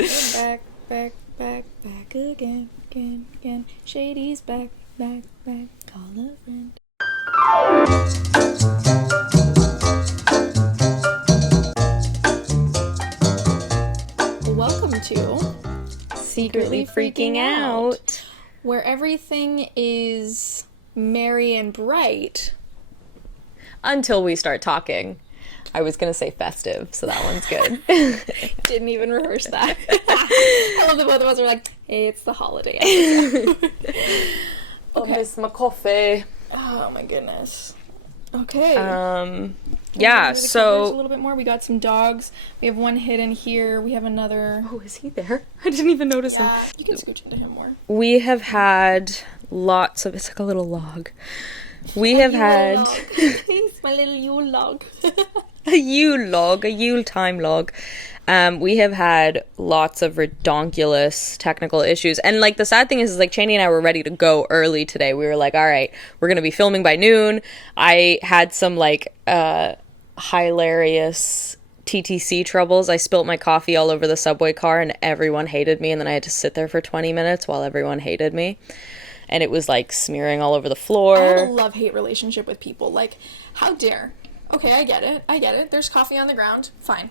We're back, back, back, back again, again, again. Shady's back, back, back. Call a friend. Welcome to Secretly Freaking Out, where everything is merry and bright. until we start talking. I was going to say festive, so that one's good. Didn't even rehearse that. I love that both of us are like, hey, it's the holiday episode. Okay. Miss my coffee. Oh my goodness. Okay. Yeah, so... a little bit more. We got some dogs. We have one hidden here. We have another. Oh, is he there? I didn't even notice him. You can scooch into him more. We have had lots of... It's like a little log. We have had... It's my little Yule log. A Yule time log. We have had lots of redonkulous technical issues. And, like, the sad thing is like, Chany and I were ready to go early today. We were like, all right, we're going to be filming by noon. I had some, like, hilarious TTC troubles. I spilt my coffee all over the subway car and everyone hated me. And then I had to sit there for 20 minutes while everyone hated me. And it was, like, smearing all over the floor. I have a love-hate relationship with people. Like, how dare... Okay, I get it. There's coffee on the ground. Fine.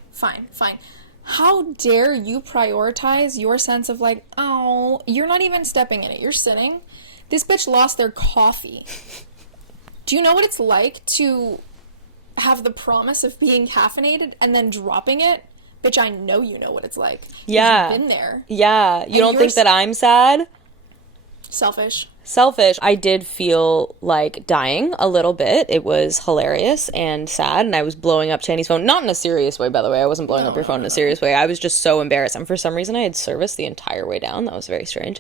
How dare you prioritize your sense of like, oh, you're not even stepping in it. You're sitting. This bitch lost their coffee. Do you know what it's like to have the promise of being caffeinated and then dropping it? Bitch, I know you know what it's like. Yeah. You've been there. Yeah. You don't think that I'm sad? Selfish. I did feel like dying a little bit. It was hilarious and sad, and I was blowing up Chany's phone. Not in a serious way, by the way. I wasn't blowing up your phone in a serious way. I was just so embarrassed. And for some reason, I had service the entire way down. That was very strange.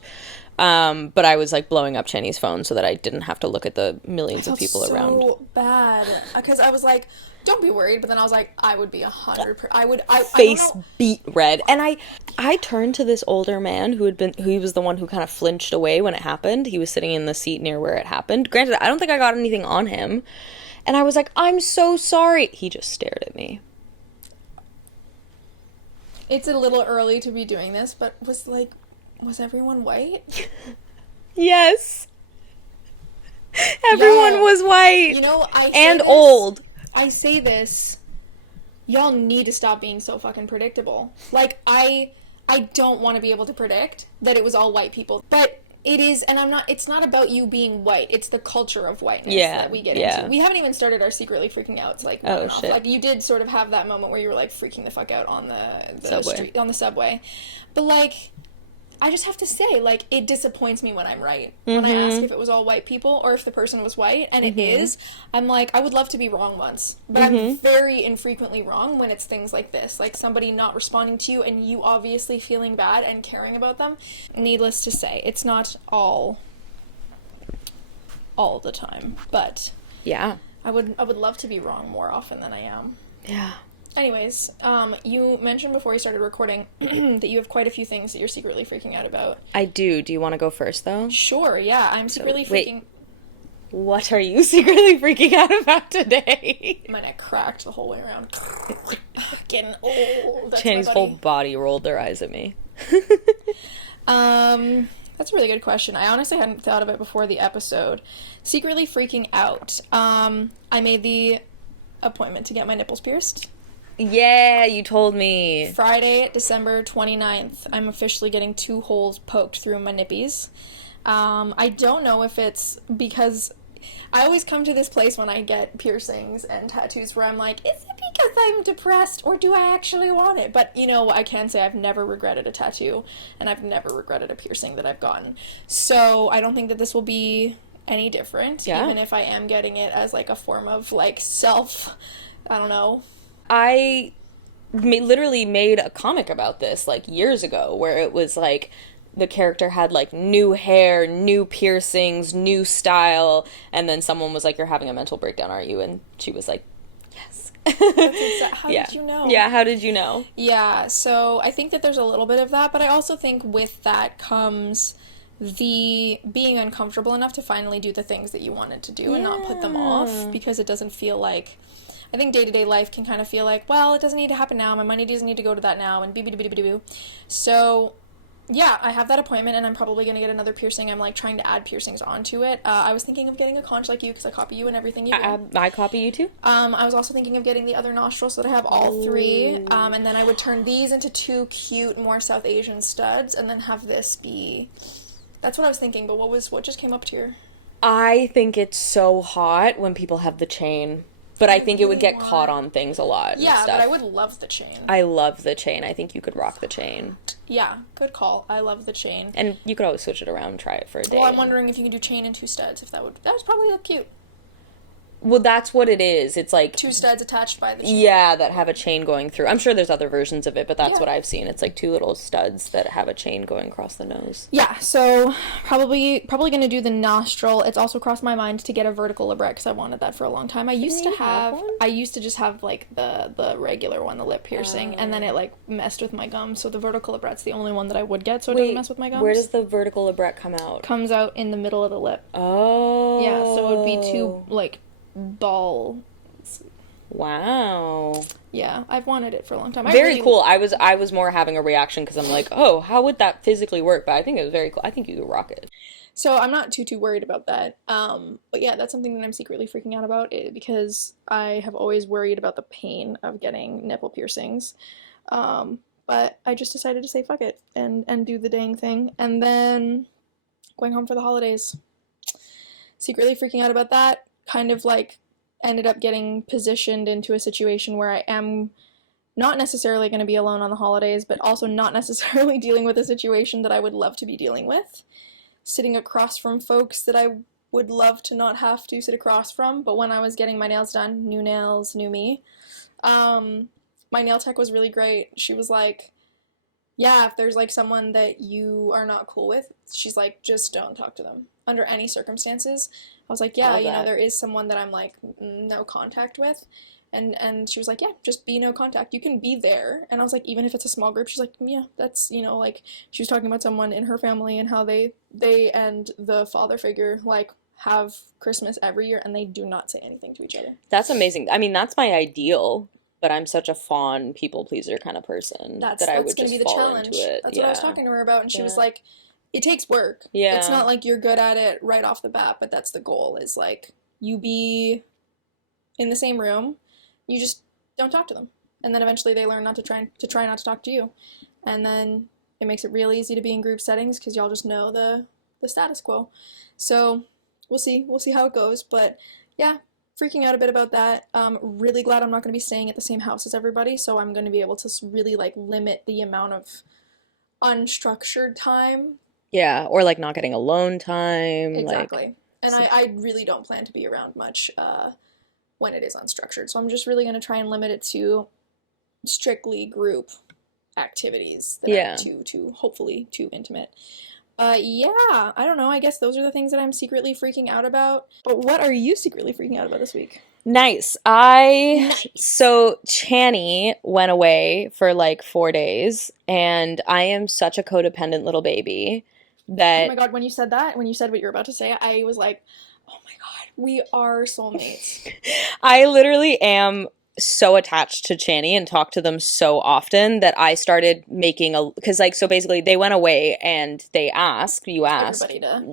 But I was, like, blowing up Chany's phone so that I didn't have to look at the millions of people around. So bad. Because I was like, don't be worried. But then I was like, I would be 100%. Face beat red. And I turned to this older man who was the one who kind of flinched away when it happened. He was sitting in the seat near where it happened. Granted, I don't think I got anything on him. And I was like, I'm so sorry. He just stared at me. It's a little early to be doing this, but was everyone white? Yes. Everyone was white. You know, old. I say this, y'all need to stop being so fucking predictable. Like, I don't want to be able to predict that it was all white people. But it is, and it's not about you being white. It's the culture of whiteness that we get into. We haven't even started our secretly freaking out. It's like, shit. Like, you did sort of have that moment where you were, like, freaking the fuck out on the subway. Street, on the subway. But, like... I just have to say, like, it disappoints me when I'm right. When I ask if it was all white people or if the person was white, and it is, I'm like, I would love to be wrong once. But I'm very infrequently wrong when it's things like this. Like, somebody not responding to you and you obviously feeling bad and caring about them. Needless to say, it's not all the time. But yeah, I would love to be wrong more often than I am. Yeah. Anyways, you mentioned before you started recording that you have quite a few things that you're secretly freaking out about. I do. Do you want to go first, though? Sure, yeah. I'm secretly freaking... What are you secretly freaking out about today? My neck cracked the whole way around. Getting old. Chany's whole body rolled their eyes at me. That's a really good question. I honestly hadn't thought of it before the episode. Secretly freaking out. I made the appointment to get my nipples pierced. Yeah, you told me. Friday, December 29th, I'm officially getting 2 holes poked through my nippies. I don't know if it's because I always come to this place when I get piercings and tattoos where I'm like, is it because I'm depressed or do I actually want it? But, you know, I can say I've never regretted a tattoo and I've never regretted a piercing that I've gotten. So I don't think that this will be any different, even if I am getting it as, like, a form of, like, I don't know. I literally made a comic about this, like, years ago, where it was, like, the character had, like, new hair, new piercings, new style, and then someone was like, you're having a mental breakdown, aren't you? And she was like, yes. How did you know? Yeah, how did you know? Yeah, so I think that there's a little bit of that, but I also think with that comes the being uncomfortable enough to finally do the things that you wanted to do and not put them off, because it doesn't feel like... I think day-to-day life can kind of feel like, well, it doesn't need to happen now, my money doesn't need to go to that now, and boo. So yeah, I have that appointment, and I'm probably going to get another piercing. I'm, like, trying to add piercings onto it. I was thinking of getting a conch like you, because I copy you and everything you do. I copy you too. I was also thinking of getting the other nostril so that I have all three, and then I would turn these into two cute, more South Asian studs, and then have this be... That's what I was thinking, but what just came up to your... I think it's so hot when people have the chain. But I think it would get caught on things a lot. Yeah, but I would love the chain. I love the chain. I think you could rock the chain. Yeah, good call. I love the chain. And you could always switch it around and try it for a day. Well, I'm wondering if you can do chain and two studs, if that would probably look cute. Well, that's what it is. It's like... two studs attached by the chain. Yeah, that have a chain going through. I'm sure there's other versions of it, but that's what I've seen. It's like two little studs that have a chain going across the nose. Yeah, so probably going to do the nostril. It's also crossed my mind to get a vertical labret because I wanted that for a long time. I used to just have like the regular one, the lip piercing, and then it like messed with my gums. So the vertical labret's the only one that I would get, so it doesn't mess with my gums. Where does the vertical labret come out? Comes out in the middle of the lip. Oh. Yeah, so it would be two like ball. Wow. Yeah, I've wanted it for a long time. Very cool. I was more having a reaction because I'm like, oh, how would that physically work? But I think it was very cool. I think you could rock it. So I'm not too worried about that. But yeah, that's something that I'm secretly freaking out about because I have always worried about the pain of getting nipple piercings. But I just decided to say fuck it and do the dang thing. And then going home for the holidays. Secretly freaking out about that. Kind of like ended up getting positioned into a situation where I am not necessarily going to be alone on the holidays, but also not necessarily dealing with a situation that I would love to be dealing with. Sitting across from folks that I would love to not have to sit across from, but when I was getting my nails done, new nails, new me, my nail tech was really great. She was like, yeah, if there's like someone that you are not cool with, she's like, just don't talk to them under any circumstances. I was like, yeah, you know, there is someone that I'm like no contact with. And she was like, yeah, just be no contact. You can be there. And I was like, even if it's a small group, she's like, yeah, that's, you know, like, she was talking about someone in her family and how they and the father figure, like, have Christmas every year and they do not say anything to each other. That's amazing. I mean, that's my ideal, but I'm such a fawn people pleaser kind of person that I would just fall into it. That's what I was talking to her about. And she was like, it takes work. Yeah. It's not like you're good at it right off the bat, but that's the goal, is like, you be in the same room, you just don't talk to them. And then eventually they learn not to try not to talk to you. And then it makes it real easy to be in group settings because y'all just know the status quo. So we'll see how it goes. But yeah, freaking out a bit about that. Really glad I'm not going to be staying at the same house as everybody, so I'm going to be able to really like limit the amount of unstructured time. Yeah, or like not getting alone time. Exactly. And I really don't plan to be around much when it is unstructured. So I'm just really going to try and limit it to strictly group activities that are too hopefully too intimate. Yeah, I don't know. I guess those are the things that I'm secretly freaking out about. But what are you secretly freaking out about this week? Nice. So Chany went away for like 4 days, and I am such a codependent little baby that... Oh my god, when you said what you're about to say, I was like, oh my god, we are soulmates. I literally am so attached to Chany and talk to them so often that I started making because like, so basically they went away and they asked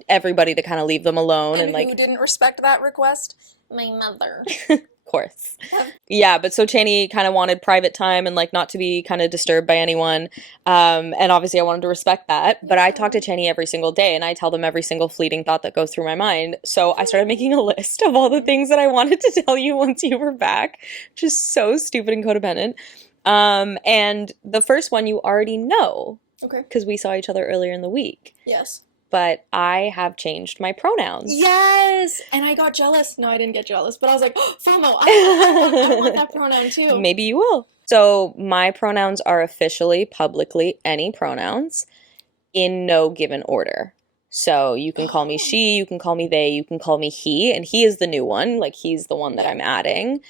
everybody to kind of leave them alone. And like, who didn't respect that request? My mother. Of course. Yeah, but so Chany kind of wanted private time and like not to be kind of disturbed by anyone. And obviously I wanted to respect that, but I talk to Chany every single day and I tell them every single fleeting thought that goes through my mind. So I started making a list of all the things that I wanted to tell you once you were back, which is so stupid and codependent. And the first one you already know. Okay. Because we saw each other earlier in the week. Yes. But I have changed my pronouns. Yes! And I got jealous. No, I didn't get jealous, but I was like, oh, FOMO, I want that pronoun too. Maybe you will. So my pronouns are officially, publicly, any pronouns in no given order. So you can call me she, you can call me they, you can call me he, and he is the new one. Like, he's the one that I'm adding,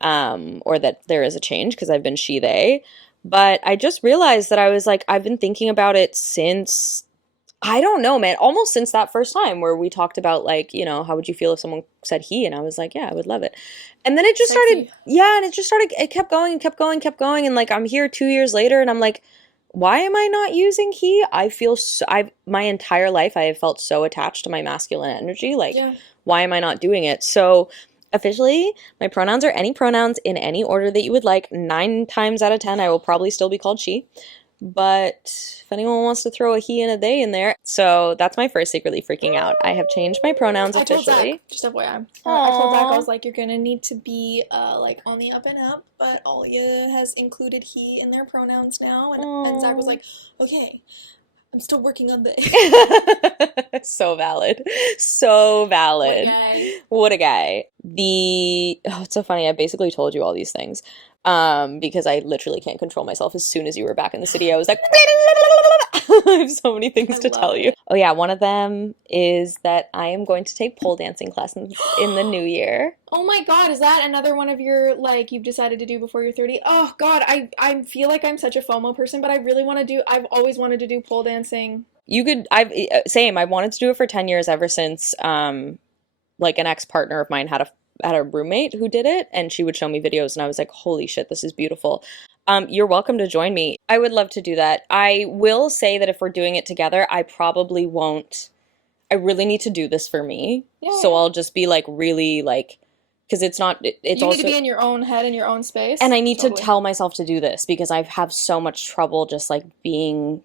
or that there is a change because I've been she, they. But I just realized that I was like, I've been thinking about it since I don't know, man. Almost since that first time where we talked about, like, how would you feel if someone said he? And I was like, yeah, I would love it. And then it just started, Sexy. yeah, and it kept going and kept going, kept going. And like, I'm here 2 years later and I'm like, why am I not using he? I feel so, my entire life, I have felt so attached to my masculine energy. Like, Yeah. why am I not doing it? So officially, my pronouns are any pronouns in any order that you would like. 9 times out of 10, I will probably still be called she. But if anyone wants to throw a he and a they in there, so that's my first secretly freaking out. I have changed my pronouns I told Zach, officially. just FYI. I told Zach, I Aww. was like, you're gonna need to be like on the up and up, but Alia has included he in their pronouns now, and Zach was Aww. like, okay, I'm still working on this. So valid. So What a valid. guy. What a guy. It's so funny. I basically told you all these things. Because I literally can't control myself. As soon as you were back in the city, I was like, I have so many things I to love tell you. it. Oh yeah, one of them is that I am going to take pole dancing classes in the new year. Oh my God, is that another one of your, like, you've decided to do before you're 30? Oh God, I feel like I'm such a FOMO person, but I really want to do, I've always wanted to do pole dancing. Same, I've wanted to do it for 10 years ever since, like an ex-partner of mine had a roommate who did it, and she would show me videos and I was like, holy shit, this is beautiful. You're welcome to join me. I would love to do that. I will say that if we're doing it together, I probably won't. I really need to do this for me. Yeah. So I'll just be like really like, because it's You also need to be in your own head, in your own space. and I need Totally. to tell myself to do this because I have so much trouble just like being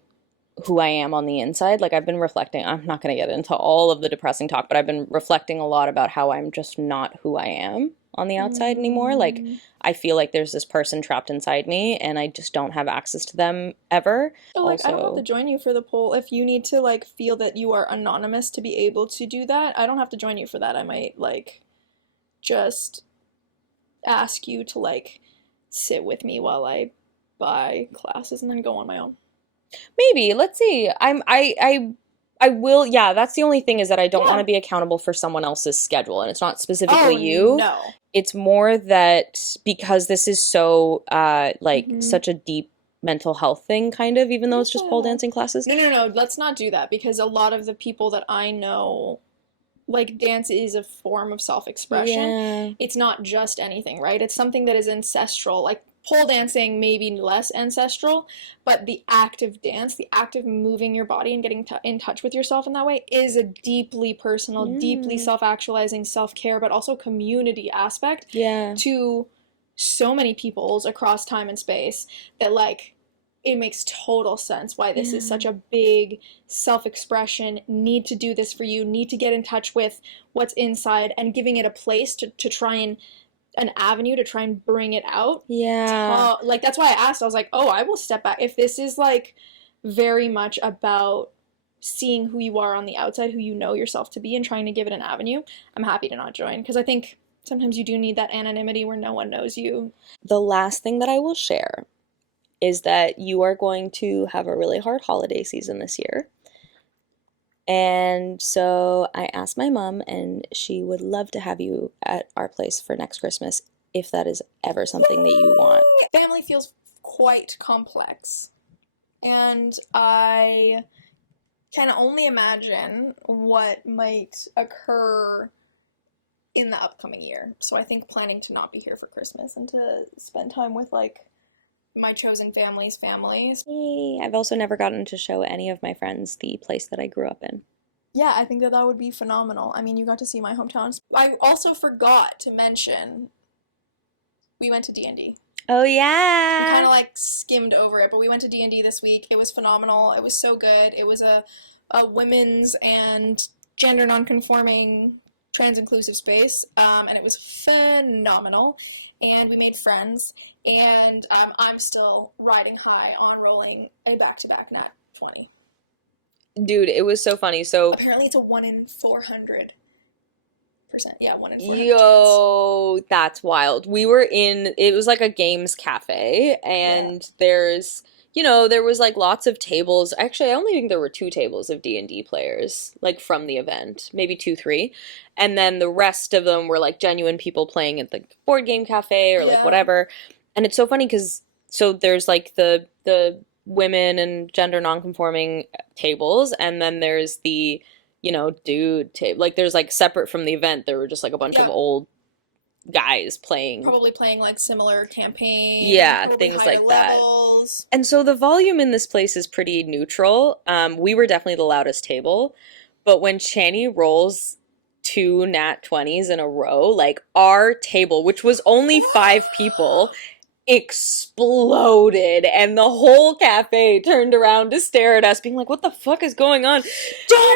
who I am on the inside. Like I've been reflecting, I'm not going to get into all of the depressing talk, but I've been reflecting a lot about how I'm just not who I am on the outside anymore. Like I feel like there's this person trapped inside me and I just don't have access to them ever. So, like, I don't have to Also, join you for the poll. If you need to, like, feel that you are anonymous to be able to do that, I don't have to join you for that. I might, like, just ask you to, like, sit with me while I buy classes and then go on my own. maybe, let's see. I will, yeah, that's the only thing is that I don't want Yeah. to be accountable for someone else's schedule and it's not specifically Oh, you. no. It's more that because this is so like such a deep mental health thing kind of, even though it's just pole Yeah. dancing classes. No. Let's not do that because a lot of the people that I know, like, dance is a form of self-expression. Yeah. It's not just anything, right? It's something that is ancestral. Like, pole dancing may be less ancestral, but the act of dance, the act of moving your body and getting in touch with yourself in that way is a deeply personal, deeply self-actualizing, self-care, but also community aspect Yeah. to so many peoples across time and space that, like, it makes total sense why this is such a big self-expression, need to do this for you, need to get in touch with what's inside and giving it a place to try and an avenue to try and bring it out. Yeah. Like, that's why I asked. I was like, oh, I will step back. If this is, like, very much about seeing who you are on the outside, who you know yourself to be, and trying to give it an avenue, I'm happy to not join. Because I think sometimes you do need that anonymity where no one knows you. The last thing that I will share is that you are going to have a really hard holiday season this year. And so I asked my mom, and she would love to have you at our place for next Christmas if that is ever something that you want. Family feels quite complex. And I can only imagine what might occur in the upcoming year. So I think planning to not be here for Christmas and to spend time with, like, my chosen families. Yay. I've also never gotten to show any of my friends the place that I grew up in. Yeah, I think that that would be phenomenal. I mean, you got to see my hometown. I also forgot to mention we went to D&D. Oh, We yeah. kind of, like, skimmed over it, but we went to D&D this week. It was phenomenal. It was so good. It was a women's and gender nonconforming trans-inclusive space, and it was phenomenal. And we made friends, and I'm still riding high on rolling a back-to-back nat 20. Dude, it was so funny. So, Apparently it's a 1 in 400%. Yeah, 1 in 400 chance. yo, that's wild. It was like a games cafe, and there was like lots of tables. Actually, I only think there were 2 tables of D&D players, like from the event, maybe 2, 3. And then the rest of them were like genuine people playing at the board game cafe or like Yeah. whatever. And it's so funny because so there's like the women and gender nonconforming tables, and then there's the, dude table. Like, there's, like, separate from the event, there were just, like, a bunch of old guys playing. Probably playing, like, similar campaigns. Yeah, things like levels. That. And so the volume in this place is pretty neutral. We were definitely the loudest table, but when Chany rolls 2 nat 20s in a row, like, our table, which was only 5 people, exploded, and the whole cafe turned around to stare at us, being like, what the fuck is going on? Double.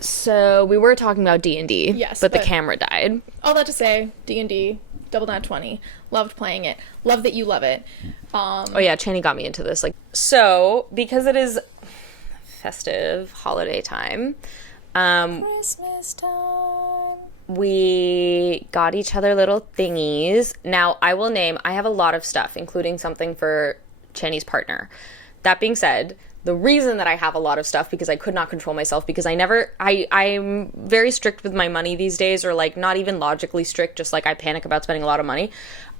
So we were talking about D&D, yes, but the camera died. All that to say, D&D, Double Nat 20, loved playing it, love that you love it. Oh yeah, Chany got me into this. Like, so because it is festive holiday time, Christmas time, we got each other little thingies. Now, I have a lot of stuff, including something for Chany's partner. That being said, the reason that I have a lot of stuff, because I could not control myself, because I'm very strict with my money these days, or, like, not even logically strict, just, like, I panic about spending a lot of money.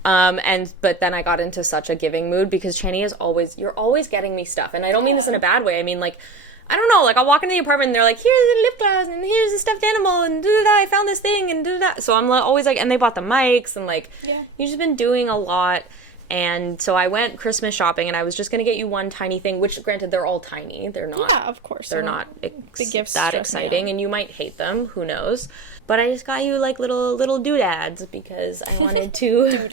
But then I got into such a giving mood, because Chany you're always getting me stuff, and I don't mean this in a bad way. I mean, like, I don't know, like, I'll walk into the apartment and they're like, here's a lip gloss, and here's a stuffed animal, and da-da-da, I found this thing, and da-da-da. So I'm always like, and they bought the mics, and, like, you've just been doing a lot. And so I went Christmas shopping, and I was just going to get you one tiny thing, which, granted, they're all tiny. They're not. Yeah, of course. They're not big gifts that exciting, and you might hate them. Who knows? But I just got you, like, little doodads, because I wanted to...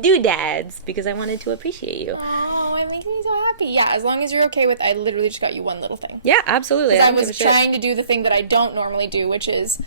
Doodads, because I wanted to appreciate you. Oh, it makes me so happy. Yeah, as long as you're okay with, I literally just got you one little thing. Yeah, absolutely. I was trying to do the thing that I don't normally do, which is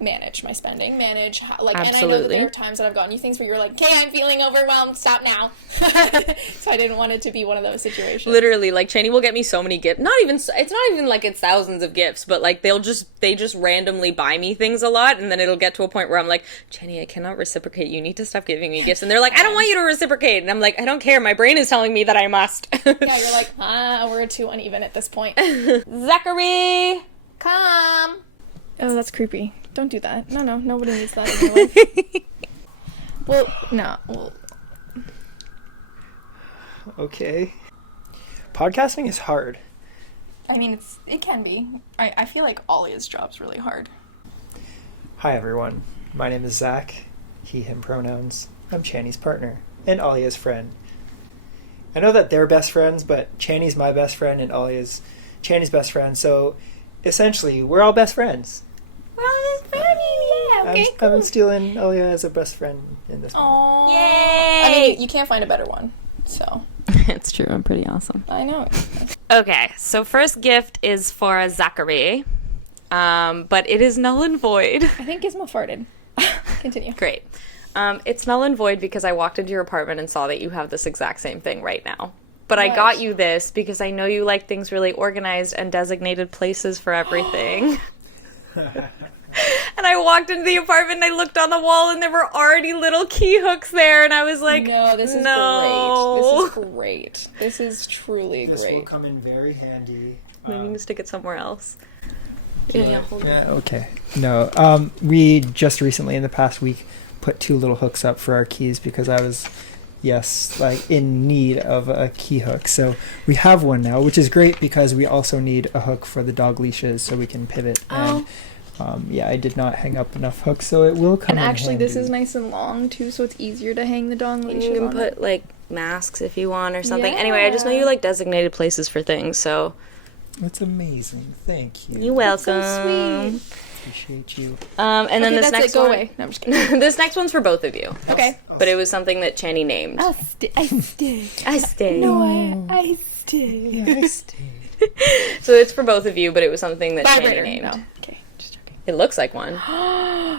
manage my spending, like, absolutely. And I know that there are times that I've gotten you things where you're like, okay, I'm feeling overwhelmed, stop now. So I didn't want it to be one of those situations. Literally, like, Chany will get me so many gifts. It's not even like it's thousands of gifts, but, like, they just randomly buy me things a lot, and then it'll get to a point where I'm like, Chany, I cannot reciprocate. You need to stop giving me gifts. And they're like, I don't want you to reciprocate. And I'm like, I don't care. My brain is telling me that I must. Yeah, you're like, we're too uneven at this point. Zachary, come. Oh, that's creepy. Don't do that. No, nobody needs that anyway. Well. Okay. Podcasting is hard. I mean, it can be. I feel like Alia's job's really hard. Hi, everyone. My name is Zach. He, him pronouns. I'm Chany's partner and Alia's friend. I know that they're best friends, but Chany's my best friend and Alia's Chany's best friend, so essentially, we're all best friends. We're all best friends, yeah, okay, cool. I'm stealing Alia as a best friend in this moment. Aww. Yay! I mean, you can't find a better one, so. It's true, I'm pretty awesome. I know. Okay, so first gift is for Zachary, but it is null and void. I think Gizmo farted. Continue. Great. It's null and void because I walked into your apartment and saw that you have this exact same thing right now. But I got you this because I know you like things really organized and designated places for everything. And I walked into the apartment and I looked on the wall and there were already little key hooks there, and I was like, no, this is great. This is great. This is truly great. This will come in very handy. Maybe you can stick it somewhere else. Hold it. Okay. No, we just recently in the past week put 2 little hooks up for our keys because I was in need of a key hook. So we have one now, which is great because we also need a hook for the dog leashes so we can pivot. And I did not hang up enough hooks, so it will come in handy. This is nice and long too, so it's easier to hang the dog leashes on. You can put like masks if you want or something. Yeah. Anyway, I just know you like designated places for things, so that's amazing. Thank you. You're welcome. That's so sweet. Appreciate you. And then this next go one. Away. No, I'm just kidding. This next one's for both of you. Okay. But it was something that Chany named. I stay. I stay. No, I stay. Yeah, I stay. So it's for both of you, but it was something that Chany named. No. Okay, just joking. It looks like one.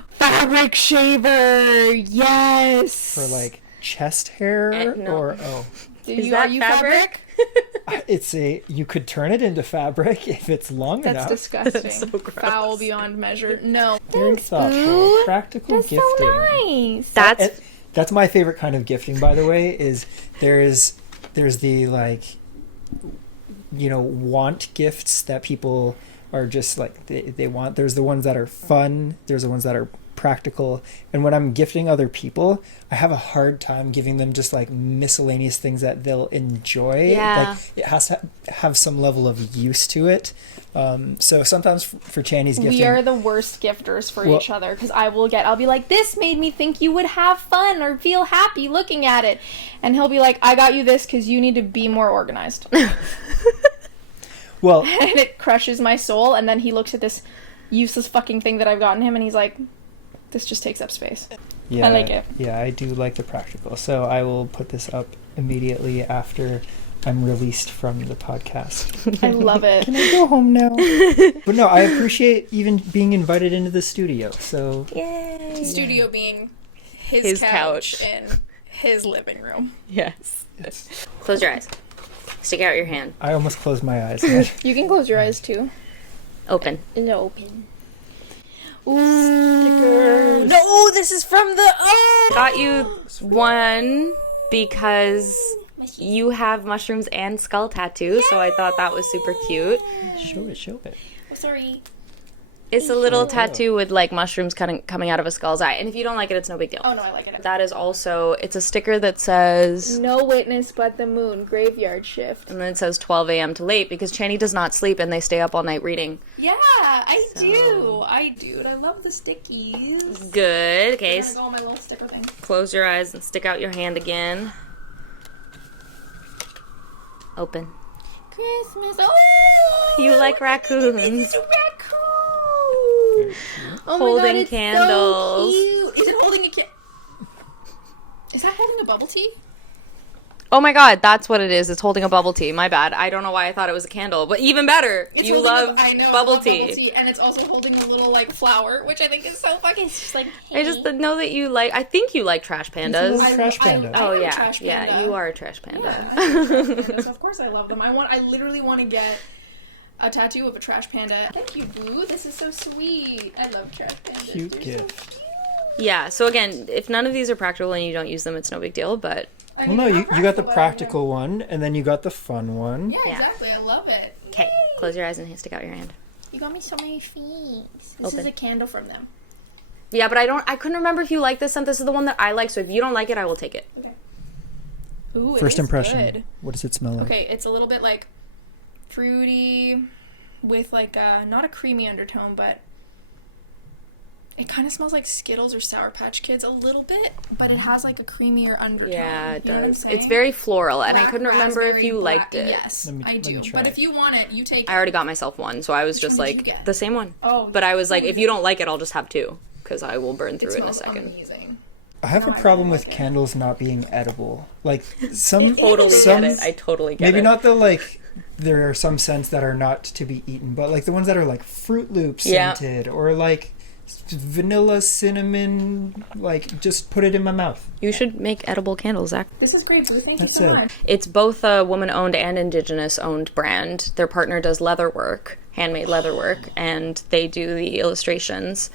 Fabric shaver. Yes. For like chest hair no. or Is that fabric? You could turn it into fabric if it's long enough. That's disgusting. That's so gross. Foul beyond measure. No. Very thoughtful. Practical That's gifting. So nice. That's my favorite kind of gifting, by the way, is there's the want gifts that people are just like they want. There's the ones that are fun, there's the ones that are practical, and when I'm gifting other people, I have a hard time giving them just like miscellaneous things that they'll enjoy. Yeah. Like it has to have some level of use to it. So sometimes for Chany's gifting, We are the worst gifters for each other, because I'll be like, this made me think you would have fun or feel happy looking at it. And he'll be like, I got you this because you need to be more organized. well, And it crushes my soul, and then he looks at this useless fucking thing that I've gotten him, and he's like, this just takes up space. yeah, I like it. Yeah, I do like the practical. So I will put this up immediately after I'm released from the podcast. I love it. Can I go home now? But no, I appreciate even being invited into the studio. So Yay. Studio being His couch. in his living room. Yes. Close your eyes. Stick out your hand. I almost closed my eyes. Man. You can close your eyes too. Open. No, open. Ooh, stickers. No, this is from the. Oh! Got you one because you have mushrooms and skull tattoo, so I thought that was super cute. Show it. Oh, sorry. It's a little tattoo with like mushrooms coming out of a skull's eye, and if you don't like it, it's no big deal. Oh no, I like it. That is also, it's a sticker that says, No witness but the moon. Graveyard shift. and then it says 12 a.m. to late because Chany does not sleep and they stay up all night reading. Yeah, I do. And I love the stickies. Good. Okay, I'm gonna go on my little sticker thing. close your eyes and stick out your hand again. Open. Christmas. Oh, You like raccoons. It's a raccoon. Oh Holding my God, it's candles. So cute. Is it holding a Is that holding a bubble tea? Oh my god, that's what it is. It's holding a bubble tea. My bad. I don't know why I thought it was a candle, but even better. It's You holding love I know, bubble I love tea. bubble tea, and it's also holding a little like flower, which I think is so fucking. It's just like. I just know that you like. I think you like trash pandas. It's a trash panda. Oh I'm a yeah, trash yeah. panda. You are a trash panda. Yeah, I love trash pandas. Of course I love them. I literally want to get a tattoo of a trash panda. Thank you, Boo. This is so sweet. I love trash pandas. Cute They're gift. So cute. Yeah. So again, if none of these are practical and you don't use them, it's no big deal. But I Well, mean, no, how you got the are they? practical one, and then you got the fun one. Yeah, Yeah. exactly. I love it. okay, close your eyes and stick out your hand. You got me so many things. This Open. is a candle from them. Yeah, but I couldn't remember if you like this scent. This is the one that I like. So if you don't like it, I will take it. Okay. Ooh, First it is impression. good. What does it smell like? Okay, it's a little bit like fruity with like not a creamy undertone, but it kind of smells like Skittles or Sour Patch Kids a little bit, but it has like a creamier undertone. Yeah, it You know what I'm does. saying? It's very floral, and I Black couldn't remember if raspberry, you liked black- it. Yes, Let me I do. try But it. if you want it, you take it. I already got myself one, so I was just one did like you get? the same one. Oh, But I was like, if you don't like it, I'll just have two because I will burn through it in a smells second. amazing. I have No, a I problem don't with like it. candles not being edible. Like some, Totally some get it. I totally get maybe it. not the like. There are some scents that are not to be eaten, but like the ones that are like Fruit Loop Yeah. scented or like vanilla cinnamon, like just put it in my mouth. You should make edible candles, Zach. This is great, Boo. Thank That's you so it. much. It's both a woman-owned and indigenous-owned brand. Their partner does leather work, handmade leather work, and they do the illustrations.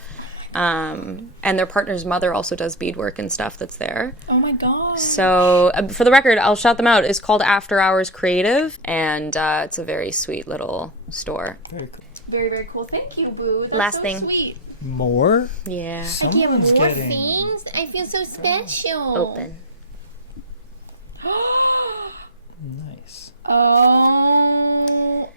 And their partner's mother also does beadwork and stuff that's there. Oh my god. So, for the record, I'll shout them out. It's called After Hours Creative, and it's a very sweet little store. Very cool. Very, very cool. Thank you, Boo. That's Last so thing. Sweet. More? Yeah. Someone's getting. things. I feel so special. Open. Nice. Oh.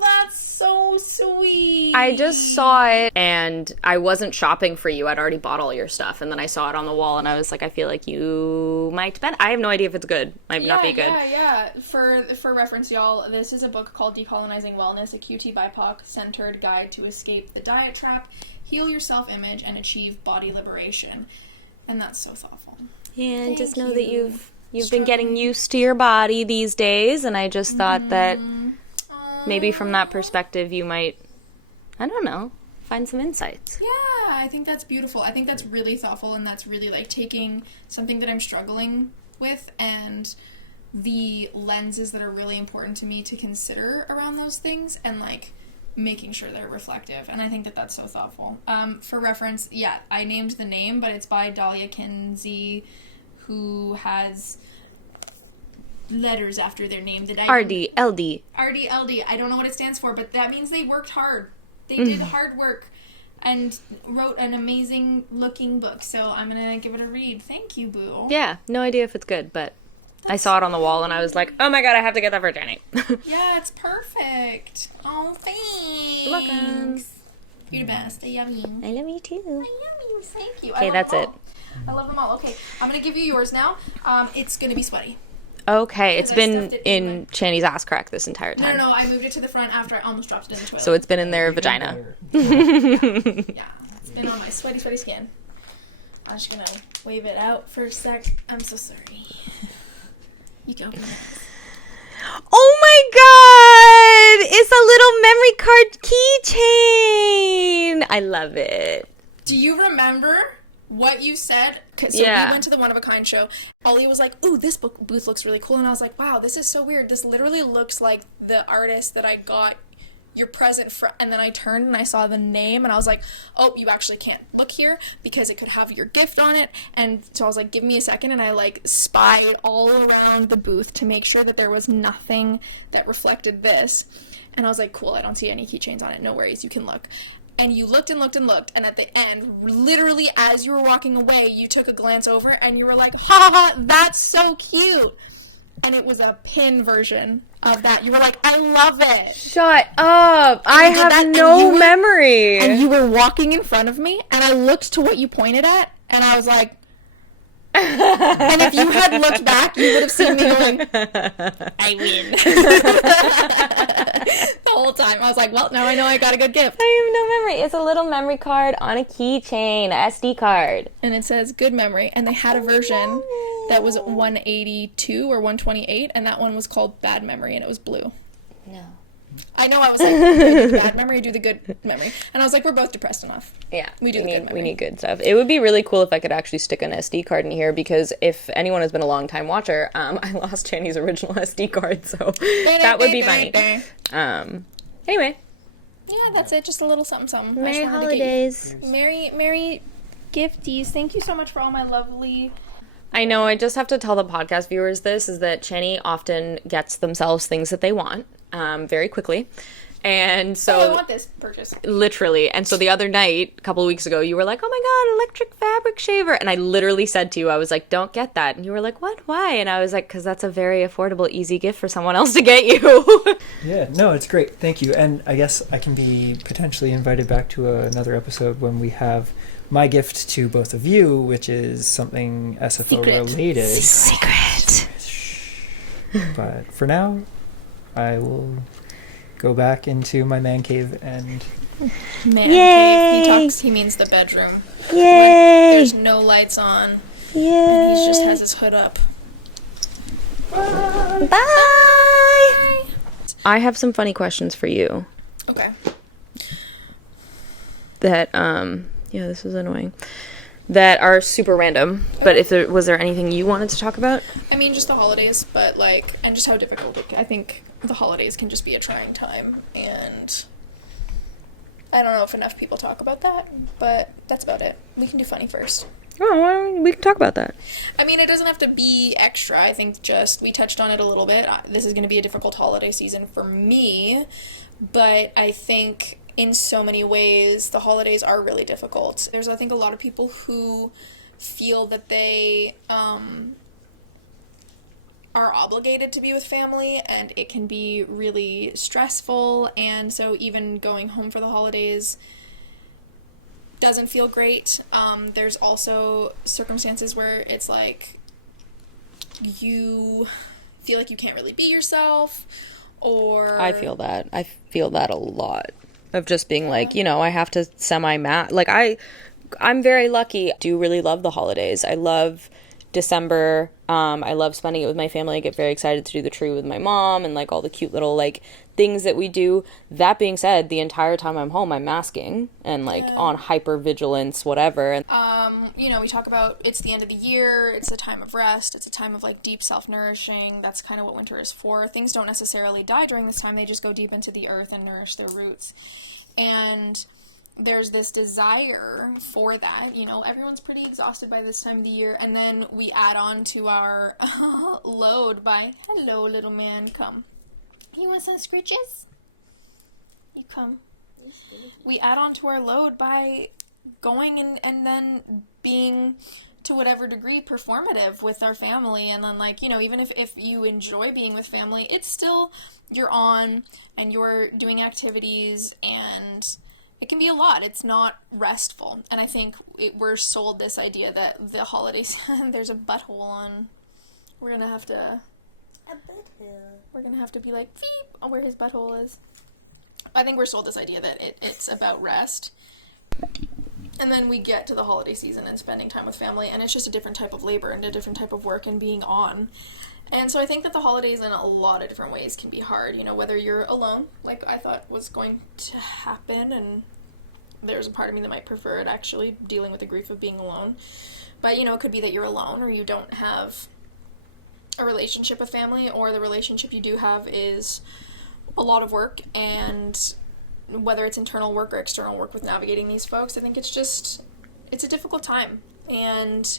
That's so sweet. I just saw it, and I wasn't shopping for you. I'd already bought all your stuff, and then I saw it on the wall, and I was like, I feel like you might bet. I have no idea if it's good. Might not be good. Yeah. For reference, y'all, this is a book called Decolonizing Wellness, a QT BIPOC-centered guide to escape the diet trap, heal your self-image, and achieve body liberation. And that's so thoughtful. Yeah, and just Thank know that you. you've been getting used to your body these days, and I just thought that Aw. maybe from that perspective you might, I don't know, find some insights. Yeah, I think that's beautiful. I think that's really thoughtful, and that's really like taking something that I'm struggling with and the lenses that are really important to me to consider around those things and like making sure they're reflective. And I think that that's so thoughtful. For reference, yeah, I named the name, but it's by Alia, who has letters after their name that I RDLD. RDLD. I don't know what it stands for, but that means they worked hard. They did hard work. and wrote an amazing looking book. So I'm going to give it a read. Thank you, Boo. Yeah, no idea if it's good, but I saw it on the wall and I was like, oh my god, I have to get that for Chany. Yeah, it's perfect. Oh, thanks. You're welcome. You're the best. I love you. I love you too. I love you. Thank you. Okay, that's it. I love them all. Okay, I'm going to give you yours now. It's going to be sweaty. Okay, it's been stuffed it in Chany's ass crack this entire time. No, I moved it to the front after I almost dropped it in the toilet. So it's been in their vagina. Yeah, it's been on my sweaty skin. I'm just going to wave it out for a sec. I'm so sorry. You can open it. Oh my god! It's a little memory card keychain! I love it. Do you remember what you said? So Yeah. we went to the One of a Kind show. Alia was like, ooh, this booth looks really cool. And I was like, wow, this is so weird. This literally looks like the artist that I got your present for. And then I turned and I saw the name and I was like, oh, you actually can't look here because it could have your gift on it. And so I was like, give me a second. And I like spied all around the booth to make sure that there was nothing that reflected this. And I was like, cool, I don't see any keychains on it. No worries, you can look. And you looked and looked and looked, and at the end, literally as you were walking away, you took a glance over, and you were like, ha ha, that's so cute! And it was a pin version of that. You were like, I love it! Shut up! I did that, have and no memory! And you were walking in front of me, and I looked to what you pointed at, and I was like, and if you had looked back, you would have seen me going, I win. The whole time. I was like, well, now I know I got a good gift. I have no memory. It's a little memory card on a keychain, a SD card. And it says good memory. And they had a version that was 182 or 128, and that one was called bad memory, and it was blue. No. I know, I was like, do the bad memory, do the good memory. And I was like, we're both depressed enough. Yeah. We do the good memory. We need good stuff. It would be really cool if I could actually stick an SD card in here, because if anyone has been a long time watcher, I lost Chany's original SD card, so that would be funny. Anyway. Yeah, that's it. Just a little something, something. Merry holidays. Merry gifties. Thank you so much for all my lovely... I know, I just have to tell the podcast viewers this, is that Chany often gets themselves things that they want very quickly. And so... Oh, I want this purchase. Literally. And so the other night, a couple of weeks ago, you were like, oh my god, electric fabric shaver. And I literally said to you, I was like, don't get that. And you were like, what? Why? And I was like, because that's a very affordable, easy gift for someone else to get you. Yeah, no, it's great. Thank you. And I guess I can be potentially invited back to another episode when we have my gift to both of you, which is something SFO related. Secret. But for now, I will go back into my man cave and... Man Yay! cave. He means the bedroom. Yay! There's no lights on. Yay! And he just has his hood up. Bye! I have some funny questions for you. Okay. That, yeah, this is annoying. That are super random. But if there was there anything you wanted to talk about? I mean, just the holidays, but like, and just how difficult I think the holidays can just be a trying time, and I don't know if enough people talk about that, but that's about it. We can do funny first. Oh, well, we can talk about that. I mean, it doesn't have to be extra. I think just, we touched on it a little bit. This is going to be a difficult holiday season for me, but I think in so many ways, the holidays are really difficult. There's, I think, a lot of people who feel that they are obligated to be with family, and it can be really stressful, and so even going home for the holidays doesn't feel great. There's also circumstances where it's like you feel like you can't really be yourself, or... I feel that. I feel that a lot. Of just being like, you know, I have to like, I'm very lucky. I do really love the holidays. I love December. I love spending it with my family. I get very excited to do the tree with my mom and like all the cute little like things that we do. That being said, the entire time I'm home, I'm masking and like on hypervigilance, whatever. And you know, we talk about it's the end of the year, it's a time of rest, it's a time of like deep self-nourishing. That's kind of what winter is for. Things don't necessarily die during this time, they just go deep into the earth and nourish their roots. And there's this desire for that, you know, everyone's pretty exhausted by this time of the year, and then we add on to our load by, hello little man, come. You want some scritches? You come. we add on to our load by going and then being, to whatever degree, performative with our family. And then, like, you know, even if you enjoy being with family, it's still, you're on and you're doing activities, and it can be a lot. It's not restful. And I think we're sold this idea that the holidays, there's a butthole on, we're gonna have to be like, beep, where his butthole is. I think we're sold this idea that it's about rest. And then we get to the holiday season and spending time with family, and it's just a different type of labor and a different type of work and being on. And so I think that the holidays in a lot of different ways can be hard, you know, whether you're alone, like I thought was going to happen, and there's a part of me that might prefer it, actually, dealing with the grief of being alone. But, you know, it could be that you're alone or you don't have a relationship with family, or the relationship you do have is a lot of work, and whether it's internal work or external work with navigating these folks, I think it's a difficult time. And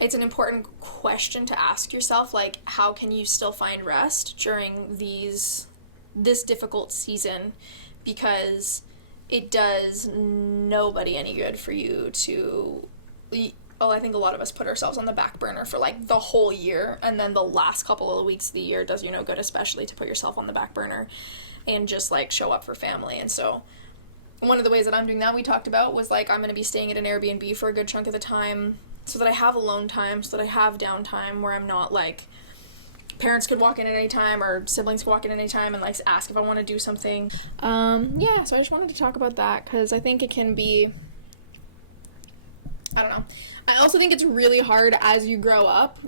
it's an important question to ask yourself, like, how can you still find rest during this difficult season? Because it does nobody any good for you to, I think a lot of us put ourselves on the back burner for, like, the whole year, and then the last couple of weeks of the year does you no good, especially to put yourself on the back burner and just, like, show up for family. And so one of the ways that I'm doing that, we talked about, was, like, I'm going to be staying at an Airbnb for a good chunk of the time so that I have alone time, so that I have downtime where I'm not, like, parents could walk in at any time or siblings could walk in at any time and, like, ask if I want to do something. So I just wanted to talk about that because I think it can be, I don't know. I also think it's really hard as you grow up,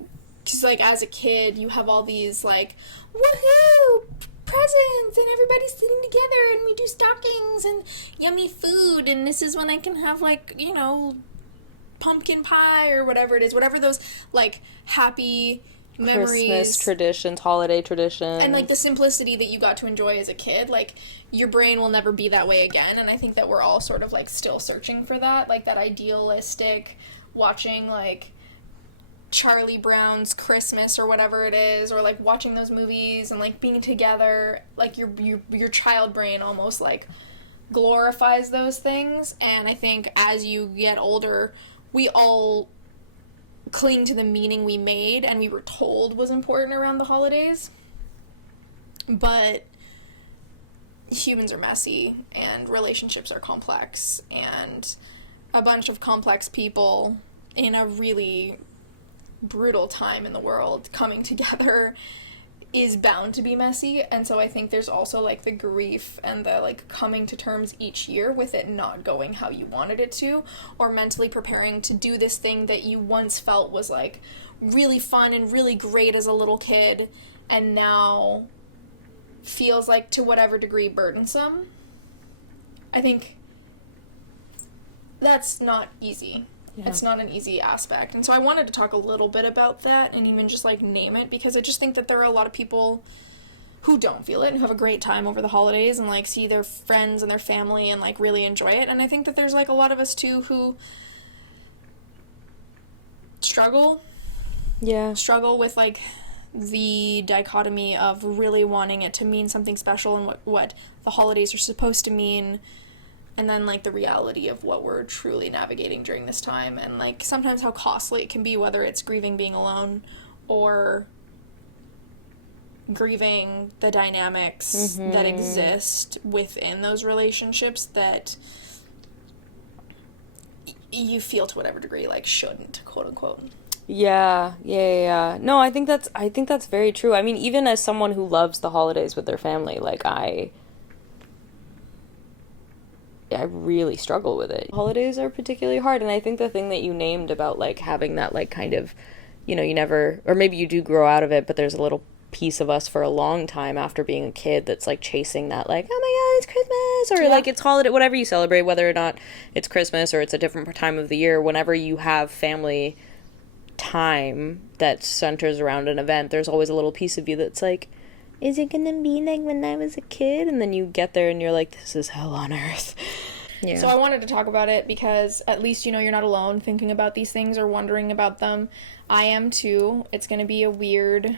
because, like, as a kid, you have all these, like, woohoo, presents, and everybody's sitting together, and we do stockings, and yummy food, and this is when I can have, like, you know, pumpkin pie, or whatever it is, whatever those, like, happy memories. Christmas traditions, holiday traditions. And, like, the simplicity that you got to enjoy as a kid, like, your brain will never be that way again, and I think that we're all sort of, like, still searching for that, like, that idealistic, watching, like, Charlie Brown's Christmas or whatever it is, or, like, watching those movies and, like, being together, like, your child brain almost, like, glorifies those things. And I think as you get older, we all cling to the meaning we made and we were told was important around the holidays. But humans are messy, and relationships are complex, and a bunch of complex people in a really brutal time in the world coming together is bound to be messy. And so I think there's also, like, the grief and the, like, coming to terms each year with it not going how you wanted it to, or mentally preparing to do this thing that you once felt was, like, really fun and really great as a little kid, and now feels, like, to whatever degree burdensome. I think that's not easy. Yeah. It's not an easy aspect. And so I wanted to talk a little bit about that and even just, like, name it, because I just think that there are a lot of people who don't feel it and who have a great time over the holidays and, like, see their friends and their family and, like, really enjoy it. And I think that there's, like, a lot of us, too, who struggle with, like, the dichotomy of really wanting it to mean something special and what the holidays are supposed to mean, and then, like, the reality of what we're truly navigating during this time, and, like, sometimes how costly it can be, whether it's grieving being alone or grieving the dynamics that exist within those relationships that you feel to whatever degree, like, shouldn't, quote unquote. Yeah. No, I think that's very true. I mean, even as someone who loves the holidays with their family, like, I really struggle with it. Holidays are particularly hard, and I think the thing that you named about, like, having that, like, kind of, you know, you never, or maybe you do grow out of it, but there's a little piece of us for a long time after being a kid that's, like, chasing that, like, oh my god, it's Christmas, or like, it's holiday, whatever you celebrate, whether or not it's Christmas or it's a different time of the year, whenever you have family time that centers around an event, there's always a little piece of you that's like, is it gonna be like when I was a kid? And then you get there and you're like, this is hell on earth. Yeah. So I wanted to talk about it because at least, you know, you're not alone thinking about these things or wondering about them. I am too. It's gonna be a weird,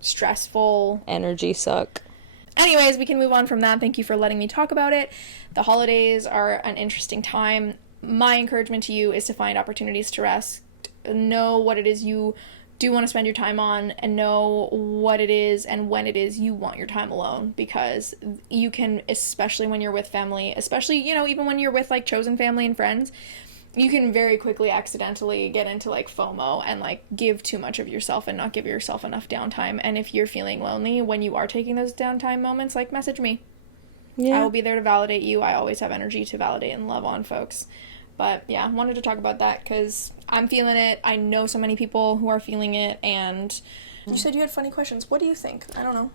stressful energy suck. Anyways, we can move on from that. Thank you for letting me talk about it. The holidays are an interesting time. My encouragement to you is to find opportunities to rest. Know what it is you do want to spend your time on, and know what it is and when it is you want your time alone, because you can, especially when you're with family, especially, you know, even when you're with, like, chosen family and friends, you can very quickly accidentally get into, like, FOMO and, like, give too much of yourself and not give yourself enough downtime. And if you're feeling lonely when you are taking those downtime moments, like, message me. I will be there to validate you. I always have energy to validate and love on folks. But, yeah, I wanted to talk about that because I'm feeling it. I know so many people who are feeling it, and you said you had funny questions. What do you think? I don't know.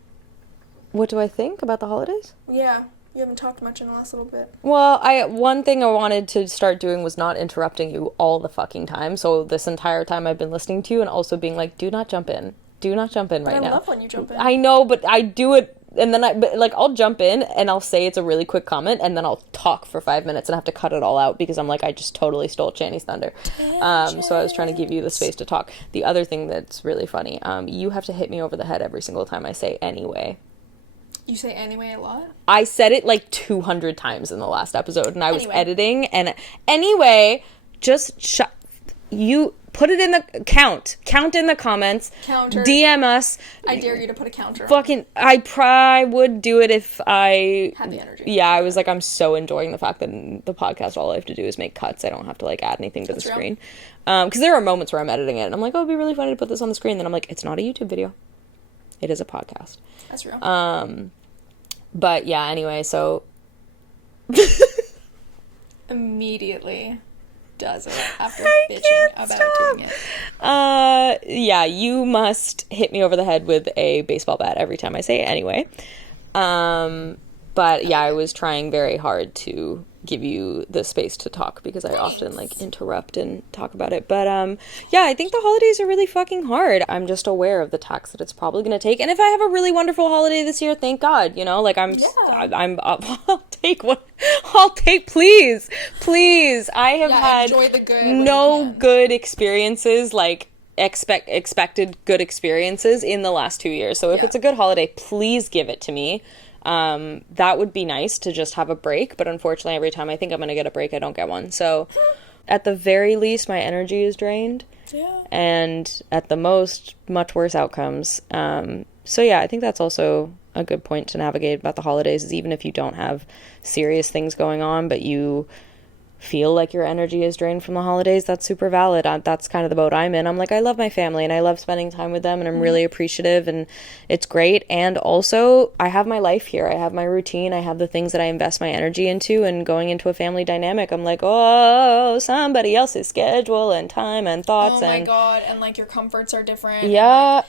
What do I think about the holidays? Yeah, you haven't talked much in the last little bit. Well, one thing I wanted to start doing was not interrupting you all the fucking time. So this entire time I've been listening to you and also being like, do not jump in. Do not jump in right now. I love when you jump in. I know, but I do it, and then I'll jump in and I'll say it's a really quick comment, and then I'll talk for 5 minutes and have to cut it all out because I'm like, I just totally stole Chany's thunder. So I was trying to give you the space to talk. The other thing that's really funny, you have to hit me over the head every single time I say anyway. You say anyway a lot? I said it like 200 times in the last episode, and I was editing, and anyway, just you put it in the count in the comments. Counter. DM us. I dare you to put a counter Fucking, I would do it if I had the energy. Yeah, I was like, I'm so enjoying the fact that in the podcast all I have to do is make cuts. I don't have to, like, add anything to the screen. Because there are moments where I'm editing it and I'm like, oh, it'd be really funny to put this on the screen. Then I'm like, it's not a YouTube video. It is a podcast. That's real. But yeah, anyway, so immediately does it after bitching about doing it. Yeah, you must hit me over the head with a baseball bat every time I say it anyway. But yeah, I was trying very hard to give you the space to talk because I often, like, interrupt and talk about it. But yeah, I think the holidays are really fucking hard. I'm just aware of the tax that it's probably going to take. And if I have a really wonderful holiday this year, thank God, you know, like, I'll take what I'll take, please. I have had enjoy the good no good experiences, like, expected good experiences in the last 2 years. So if it's a good holiday, please give it to me. That would be nice to just have a break, but unfortunately every time I think I'm gonna get a break, I don't get one. So at the very least, my energy is drained, and at the most, much worse outcomes. So yeah, I think that's also a good point to navigate about the holidays, is even if you don't have serious things going on, but you feel like your energy is drained from the holidays, that's super valid. That's kind of the boat I'm in. I'm like, I love my family and I love spending time with them, and I'm really appreciative, and it's great. And also, I have my life here. I have my routine. I have the things that I invest my energy into, and going into a family dynamic, I'm like, oh, somebody else's schedule and time and thoughts. Oh my God. And, like, your comforts are different. Yeah.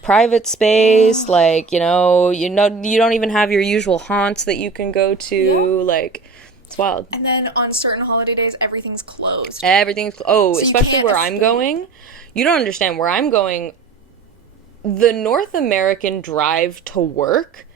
Private space, like, you know, you don't even have your usual haunts that you can go to, like, it's wild. And then on certain holiday days, everything's closed. So especially where I'm going. You don't understand where I'm going. The North American drive to work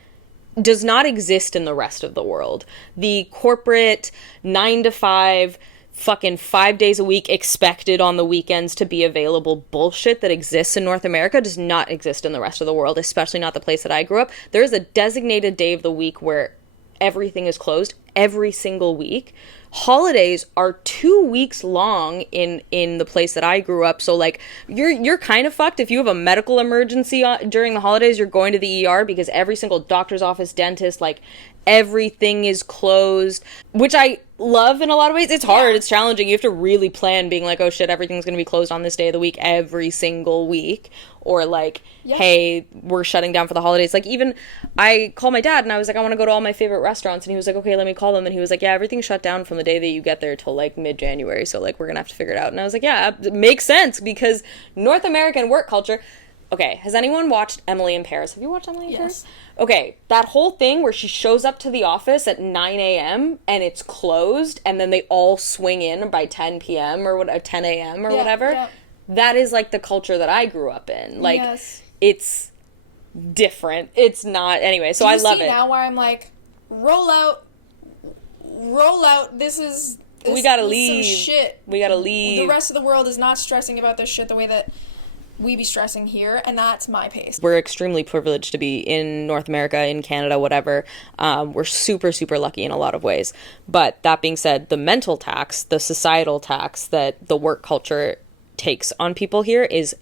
does not exist in the rest of the world. The corporate 9 to 5, fucking 5 days a week expected on the weekends to be available bullshit that exists in North America does not exist in the rest of the world, especially not the place that I grew up. There is a designated day of the week where everything is closed every single week. Holidays are 2 weeks long in the place that I grew up. So, like, you're kind of fucked if you have a medical emergency during the holidays. You're going to the ER because every single doctor's office, dentist, like, everything is closed, which I love in a lot of ways. It's hard. It's challenging. You have to really plan being like, oh shit, everything's going to be closed on this day of the week every single week. Or like, hey, we're shutting down for the holidays. Like, even I called my dad and I was like, I want to go to all my favorite restaurants. And he was like, okay, let me call them. And he was like, yeah, everything's shut down from the day that you get there till like mid-January. So like, we're going to have to figure it out. And I was like, yeah, it makes sense because North American work culture. Okay, has anyone watched Emily in Paris? Have you watched Emily in Paris? Okay, that whole thing where she shows up to the office at 9 a.m. and it's closed, and then they all swing in by 10 p.m. or 10 a.m. or whatever. Yeah. That is like the culture that I grew up in. Like, it's different. It's not, anyway, so I love it. Now where I'm like, roll out, this is... we gotta leave. Some shit. We gotta leave. The rest of the world is not stressing about this shit the way that we be stressing here, and that's my pace. We're extremely privileged to be in North America, in Canada, whatever. We're super, super lucky in a lot of ways. But that being said, the mental tax, the societal tax that the work culture takes on people here is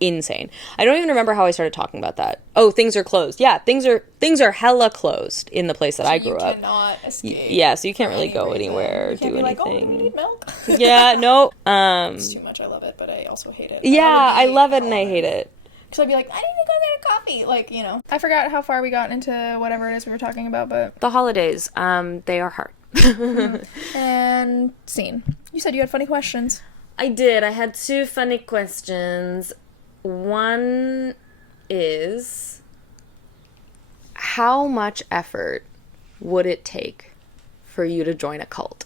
insane. I don't even remember how I started talking about that. Oh, things are closed. Yeah, things are hella closed in the place that I grew up. You cannot escape. Yeah, so you can't really go anywhere or do anything. Like, oh, do we need milk? Yeah, no. It's too much. I love it, but I also hate it. Yeah, I love it and I hate it. Because I'd be like, I need to go get a coffee. Like, you know. I forgot how far we got into whatever it is we were talking about, but... The holidays, they are hard. And scene. You said you had funny questions. I did. I had 2 funny questions. One is, how much effort would it take for you to join a cult?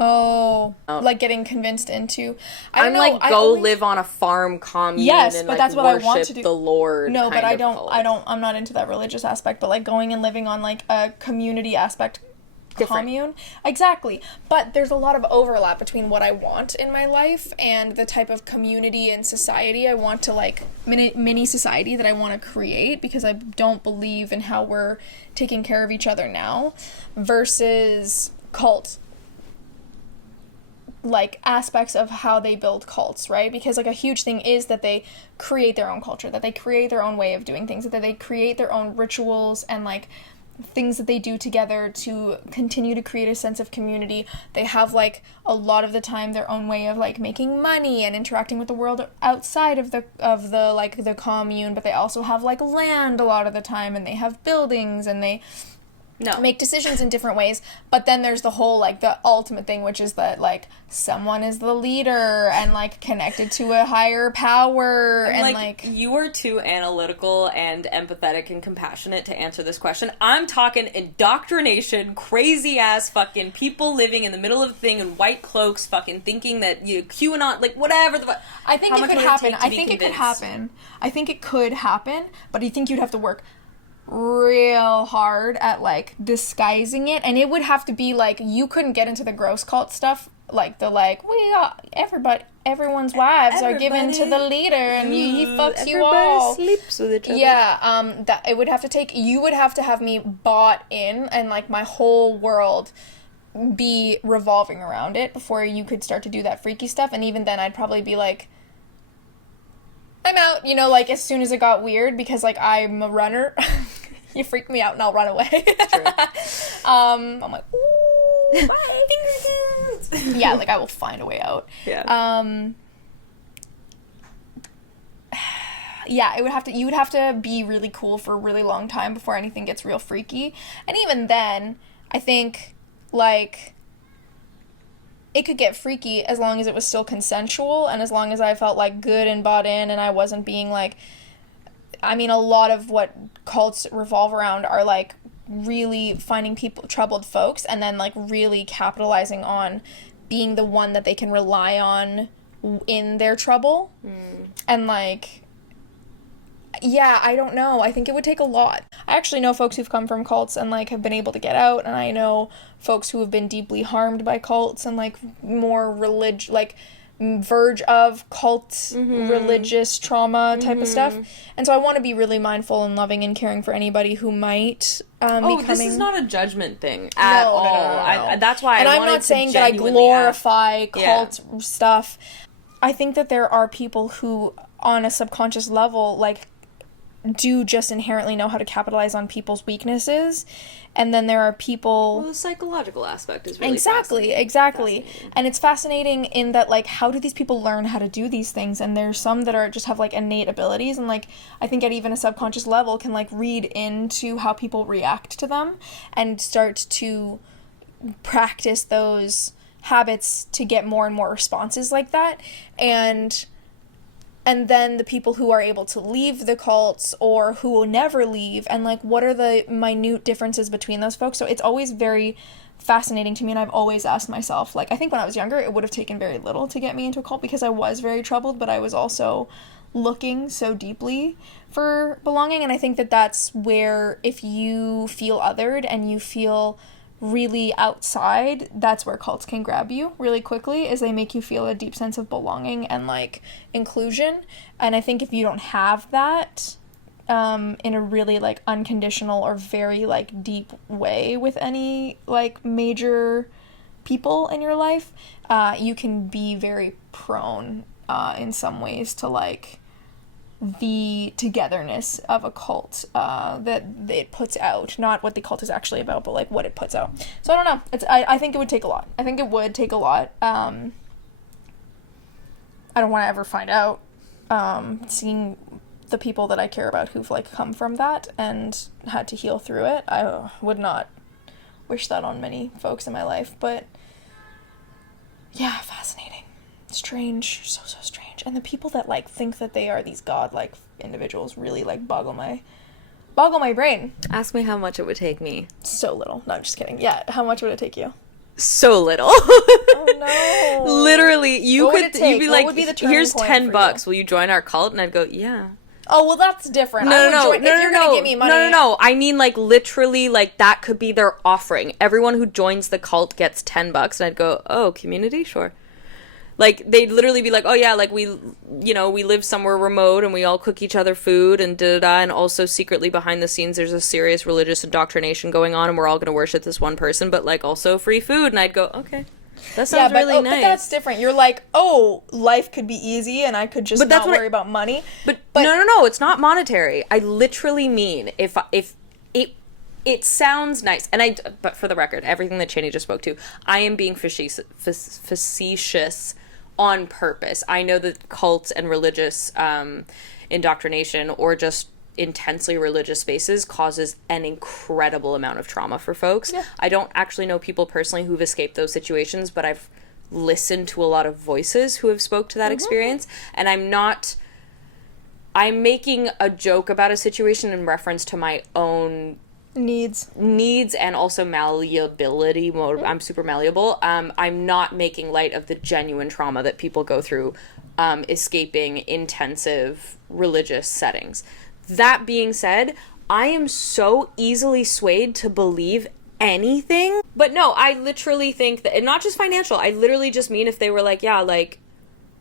Oh, like getting convinced into... I don't know. Like, live on a farm commune and, but like, that's what I want to do. The Lord. No, but I'm not into that religious aspect, but, like, going and living on, like, a community aspect commune. Exactly. But there's a lot of overlap between what I want in my life and the type of community and society I want to, like, mini society that I want to create, because I don't believe in how we're taking care of each other now versus cult, like, aspects of how they build cults, right? Because, like, a huge thing is that they create their own culture, that they create their own way of doing things, that they create their own rituals and, like, things that they do together to continue to create a sense of community. They have, like, a lot of the time their own way of, like, making money and interacting with the world outside of the like, the commune, but they also have, like, land a lot of the time, and they have buildings, and they make decisions in different ways. But then there's the whole, like, the ultimate thing, which is that, like, someone is the leader and, like, connected to a higher power, and like you are too analytical and empathetic and compassionate to answer this question. I'm talking indoctrination, crazy ass fucking people living in the middle of a thing in white cloaks, fucking thinking that QAnon, like, whatever the fuck. I think it could happen. I think it could happen, but I think you'd have to work real hard at, like, disguising it, and it would have to be, like, you couldn't get into the gross cult stuff, like, the, like, everyone's wives are given to the leader, and he fucks you all. Everybody sleeps with each other. Yeah, that it would have to take, you would have to have me bought in, and, like, my whole world be revolving around it before you could start to do that freaky stuff, and even then I'd probably be like, I'm out, you know, like, as soon as it got weird, because, like, I'm a runner. You freak me out and I'll run away. True. I'm like, ooh, my fingertips. Yeah, like, I will find a way out. Yeah. Yeah, you would have to be really cool for a really long time before anything gets real freaky. And even then, I think, like, it could get freaky as long as it was still consensual, and as long as I felt, like, good and bought in, and I wasn't being, like, I mean, a lot of what cults revolve around are, like, really finding troubled folks, and then, like, really capitalizing on being the one that they can rely on in their trouble. And, like, yeah, I don't know. I think it would take a lot. I actually know folks who've come from cults and, like, have been able to get out, and I know folks who have been deeply harmed by cults and, like, more verge of cult religious trauma type of stuff. And so I want to be really mindful and loving and caring for anybody who might be coming. This is not a judgment thing at all. No. That's why and I I'm wanted not saying to that I glorify ask. cult stuff. I think that there are people who, on a subconscious level, like, do just inherently know how to capitalize on people's weaknesses, and then there are people... Well, the psychological aspect is really Exactly. And it's fascinating in that, like, how do these people learn how to do these things? And there's some that just have, like, innate abilities, and, like, I think at even a subconscious level can, like, read into how people react to them and start to practice those habits to get more and more responses like that. And then the people who are able to leave the cults or who will never leave, and, like, what are the minute differences between those folks. So it's always very fascinating to me, and I've always asked myself, like, I think when I was younger it would have taken very little to get me into a cult because I was very troubled, but I was also looking so deeply for belonging. And I think that that's where, if you feel othered and you feel really outside, that's where cults can grab you really quickly, is they make you feel a deep sense of belonging and, like, inclusion. And I think if you don't have that in a really, like, unconditional or very, like, deep way with any, like, major people in your life, you can be very prone in some ways to, like, the togetherness of a cult that it puts out, not what the cult is actually about, but like what it puts out. So I don't know. I think it would take a lot. I think it would take a lot. I don't want to ever find out. Seeing the people that I care about who've like come from that and had to heal through it, I would not wish that on many folks in my life. But yeah, fascinating. Strange, so strange. And the people that like think that they are these godlike individuals really like boggle my brain. Ask me how much it would take me. So little. No, I'm just kidding. Yeah, how much would it take you? So little. Oh no. Literally, you'd be what like, would be the here's turning point $10. Will you join our cult? And I'd go, yeah. Oh, well, that's different. No. If you're gonna give me money. No. I mean, like, literally, like, that could be their offering. Everyone who joins the cult gets $10. And I'd go, oh, community? Sure. Like, they'd literally be like, oh, yeah, like, we live somewhere remote and we all cook each other food and da-da-da, and also secretly behind the scenes there's a serious religious indoctrination going on and we're all going to worship this one person, but, like, also free food. And I'd go, okay, that sounds really nice. But that's different. You're like, oh, life could be easy and I could just not worry about money. But no, it's not monetary. I literally mean, if it sounds nice, but for the record, everything that Chany just spoke to, I am being facetious on purpose. I know that cults and religious indoctrination or just intensely religious spaces causes an incredible amount of trauma for folks. Yeah. I don't actually know people personally who've escaped those situations, but I've listened to a lot of voices who have spoke to that experience, and I'm making a joke about a situation in reference to my own needs and also malleability mode. I'm super malleable. I'm not making light of the genuine trauma that people go through escaping intensive religious settings. That being said, I am so easily swayed to believe anything. But no, I literally think that, and not just financial, I literally just mean if they were like, yeah, like,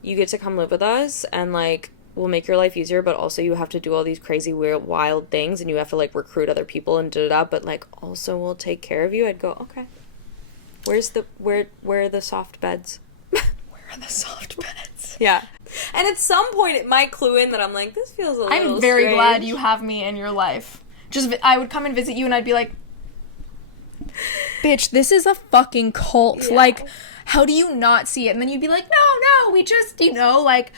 you get to come live with us and, like, we'll make your life easier, but also you have to do all these crazy, weird, wild things, and you have to, like, recruit other people and da-da-da, but, like, also we'll take care of you. I'd go, okay. Where are the soft beds? Where are the soft beds? Yeah. And at some point it might clue in that I'm like, this feels a little I'm very strange. glad you have me in your life. I would come and visit you and I'd be like, bitch, this is a fucking cult. Yeah. Like, how do you not see it? And then you'd be like, no, we just, like,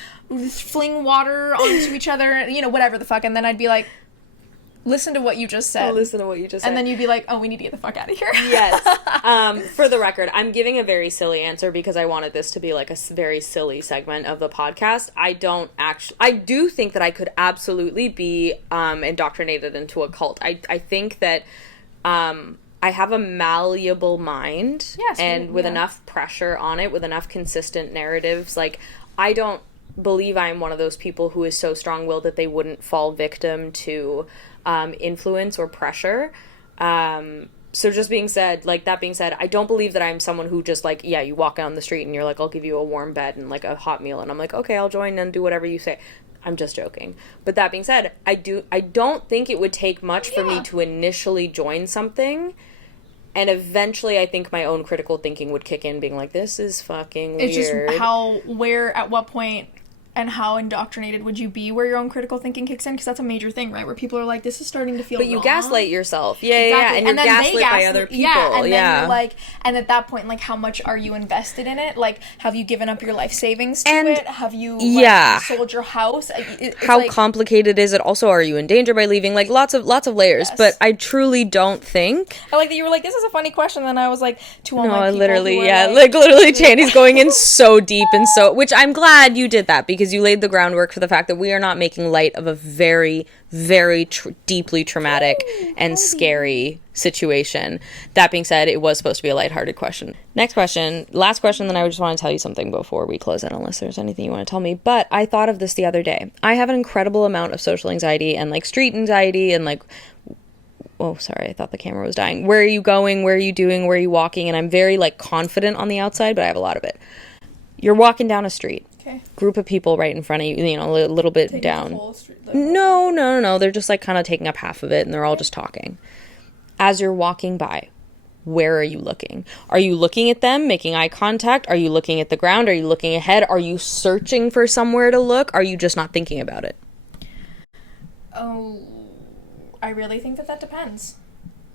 fling water onto each other, whatever the fuck. And then I'd be like, listen to what you just said. And then you'd be like, oh, we need to get the fuck out of here. Yes. For the record, I'm giving a very silly answer because I wanted this to be, like, a very silly segment of the podcast. I do think that I could absolutely be indoctrinated into a cult. I think that I have a malleable mind, and with enough pressure on it, with enough consistent narratives, like, I don't believe I'm one of those people who is so strong-willed that they wouldn't fall victim to influence or pressure. So that being said, I don't believe that I'm someone who just, like, yeah, you walk down the street and you're like, I'll give you a warm bed and, like, a hot meal, and I'm like, okay, I'll join and do whatever you say. I'm just joking. But that being said, I don't think it would take much for me to initially join something. And eventually, I think my own critical thinking would kick in, being like, this is fucking weird. It's just at what point, and how indoctrinated would you be where your own critical thinking kicks in? Because that's a major thing, right? Where people are like, this is starting to feel wrong. But you gaslight yourself. Yeah, exactly. And you're gaslit by other people. Yeah, and then you're like, and at that point, like, how much are you invested in it? Like, have you given up your life savings to it? Have you, sold your house? How complicated is it? Also, are you in danger by leaving? Like, lots of layers. Yes. But I truly don't think. I like that you were like, this is a funny question, and I was like, to all my people. No, literally, literally, Chany's going in so deep and which I'm glad you did that, because you laid the groundwork for the fact that we are not making light of a very, very deeply traumatic and scary situation. That being said, it was supposed to be a lighthearted question. Next question, last question, then I just want to tell you something before we close in, unless there's anything you want to tell me. But I thought of this the other day. I have an incredible amount of social anxiety and, like, street anxiety and, like, oh, sorry, I thought the camera was dying. Where are you going? Where are you doing? Where are you walking? And I'm very, like, confident on the outside, but I have a lot of it. You're walking down a street. Okay. Group of people right in front of you, you know, a little bit Taking down. the whole street, No. They're just, like, kind of taking up half of it, and they're all just talking. As you're walking by, where are you looking? Are you looking at them, making eye contact? Are you looking at the ground? Are you looking ahead? Are you searching for somewhere to look? Are you just not thinking about it? Oh, I really think that depends.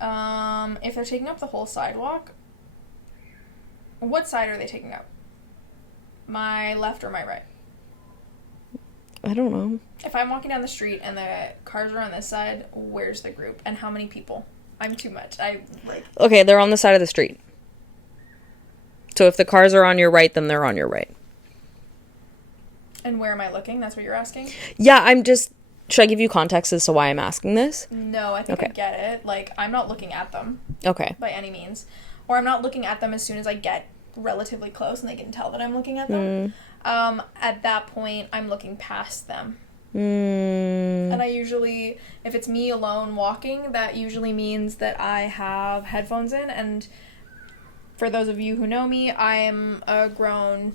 If they're taking up the whole sidewalk, what side are they taking up? My left or my right? I don't know. If I'm walking down the street and the cars are on this side, where's the group? And how many people? I'm too much. Okay, they're on the side of the street. So if the cars are on your right, then they're on your right. And where am I looking? That's what you're asking? Yeah, should I give you context as to why I'm asking this? No, I think Okay. I get it. Like, I'm not looking at them. Okay. By any means. Or I'm not looking at them as soon as I get relatively close and they can tell that I'm looking at them. At that point, I'm looking past them. And I usually, if it's me alone walking, that usually means that I have headphones in. And for those of you who know me, I am a grown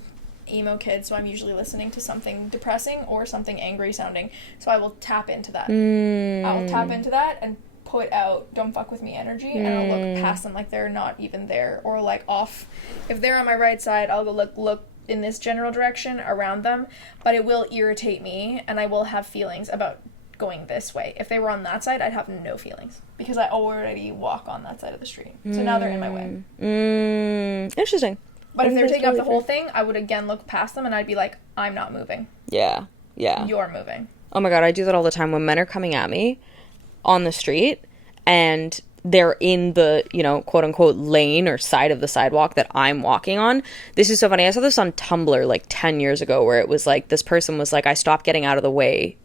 emo kid, so I'm usually listening to something depressing or something angry sounding. So I will tap into that. I will tap into that and put out don't fuck with me energy, and I'll look past them like they're not even there, or like off. If they're on my right side, I'll go look in this general direction around them, but it will irritate me and I will have feelings about going this way. If they were on that side, I'd have no feelings because I already walk on that side of the street. So now they're in my way. Interesting. But if they're taking up the whole thing, I would again look past them and I'd be like, I'm not moving. Yeah. You're moving. Oh my God, I do that all the time when men are coming at me on the street and they're in the, you know, quote unquote lane or side of the sidewalk that I'm walking on. This is so funny. I saw this on Tumblr like 10 years ago where it was like, this person was like, I stopped getting out of the way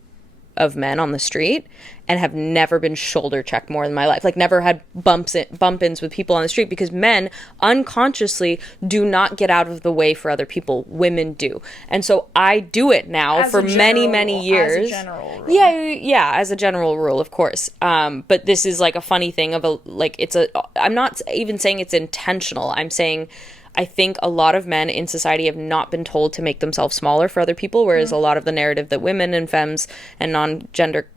of men on the street and have never been shoulder checked more in my life. Like never had bump-ins with people on the street because men unconsciously do not get out of the way for other people. Women do. And so I do it now for many years. As a general rule. Yeah, as a general rule, of course. But this is like a funny thing of I'm not even saying it's intentional. I'm saying I think a lot of men in society have not been told to make themselves smaller for other people, whereas a lot of the narrative that women and femmes and gender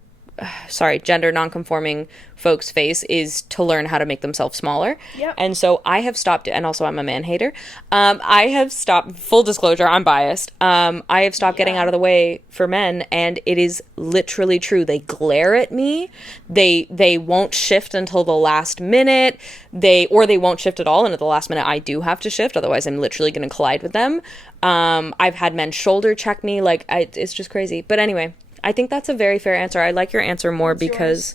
non-conforming folks face is to learn how to make themselves smaller. Yep. And so I have stopped, and also I'm a man hater. I have stopped, full disclosure, I'm biased. I have stopped getting out of the way for men, and it is literally true. They glare at me. They won't shift until the last minute. They won't shift at all, and at the last minute I do have to shift, otherwise I'm literally going to collide with them. I've had men shoulder check me, it's just crazy. But anyway, I think that's a very fair answer. I like your answer more because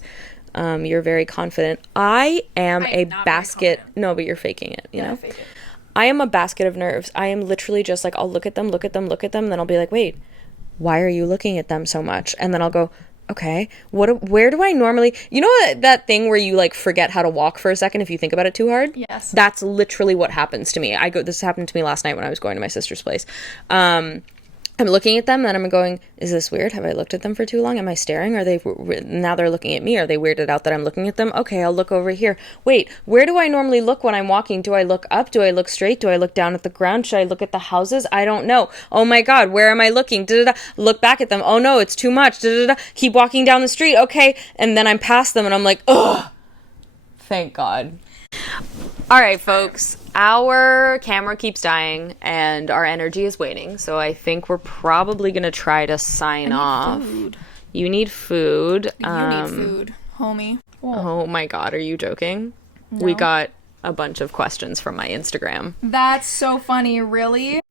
you're very confident. I am a basket. No, but you're faking it, you know? Fake it. I am a basket of nerves. I am literally just like, I'll look at them, then I'll be like, wait, why are you looking at them so much? And then I'll go, okay, where do I normally, you know that thing where you like forget how to walk for a second if you think about it too hard? Yes. That's literally what happens to me. This happened to me last night when I was going to my sister's place. I'm looking at them, then I'm going, is this weird? Have I looked at them for too long? Am I staring? Now they're looking at me. Are they weirded out that I'm looking at them? Okay, I'll look over here. Wait, where do I normally look when I'm walking? Do I look up? Do I look straight? Do I look down at the ground? Should I look at the houses? I don't know. Oh my God, where am I looking? Da-da-da. Look back at them. Oh no, it's too much. Da-da-da. Keep walking down the street. Okay. And then I'm past them and I'm like, ugh. Thank God. All right, folks, our camera keeps dying and our energy is waning, so I think we're probably going to try to sign off. Food. You need food. You need food, homie. Whoa. Oh my God, are you joking? No. We got a bunch of questions from my Instagram. That's so funny, really?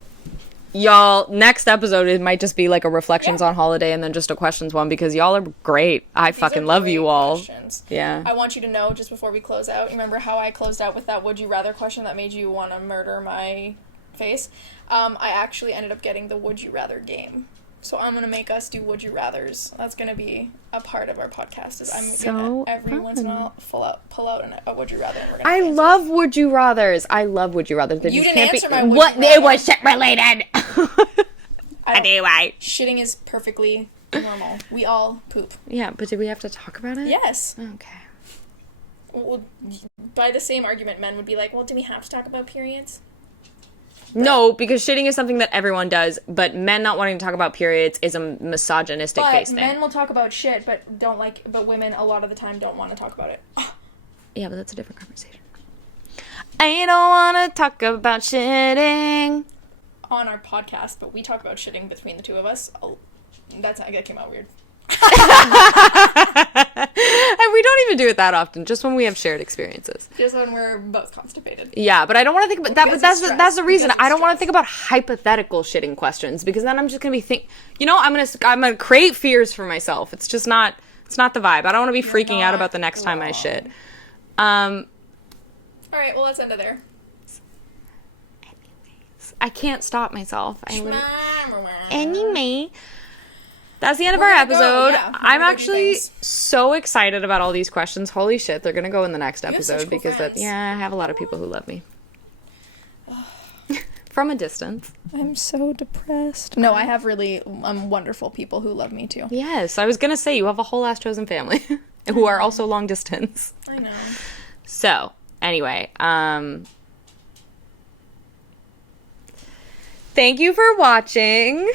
Y'all, next episode, it might just be like a reflections on holiday and then just a questions one because y'all are great. I fucking love you all. Questions. Yeah. I want you to know, just before we close out, you remember how I closed out with that would you rather question that made you want to murder my face? I actually ended up getting the would you rather game. So I'm going to make us do would you rathers. That's going to be a part of our podcast. Is I'm going to every once in a while pull out a would you rather. And we're gonna love would you rathers. I love would you rathers. You didn't answer my would you rather. It was shit related. Anyway. Shitting is perfectly normal. We all poop. Yeah, but did we have to talk about it? Yes. Okay. well, by the same argument, men would be like, well, do we have to talk about periods? No, because shitting is something that everyone does, but men not wanting to talk about periods is a misogynistic-based thing. Men will talk about shit, but women a lot of the time don't want to talk about it. Yeah, but that's a different conversation. I don't want to talk about shitting. On our podcast, but we talk about shitting between the two of us. That came out weird. And we don't even do it that often, just when we have shared experiences. Just when we're both constipated. Yeah, but I don't want to think about that. But that's the reason I don't want to think about hypothetical shitting questions, because then I'm just gonna be I'm gonna create fears for myself. It's just not. It's not the vibe. I don't want to be freaking out about the next time I shit. All right, well, let's end it there. I can't stop myself. Anyway. That's the end of our episode. Yeah, I'm actually so excited about all these questions. Holy shit, they're going to go in the next episode because I have a lot of people who love me. From a distance. I'm so depressed. No, I have really wonderful people who love me too. Yes, I was going to say you have a whole ass chosen family who are also long distance. I know. So, anyway, thank you for watching.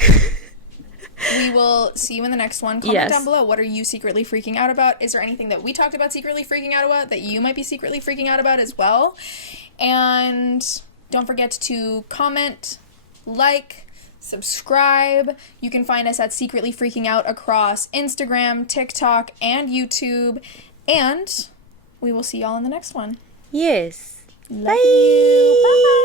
We will see you in the next one. Comment down below. What are you secretly freaking out about? Is there anything that we talked about secretly freaking out about that you might be secretly freaking out about as well? And don't forget to comment, like, subscribe. You can find us at Secretly Freaking Out across Instagram, TikTok, and YouTube. And we will see y'all in the next one. Yes. Love you. Bye.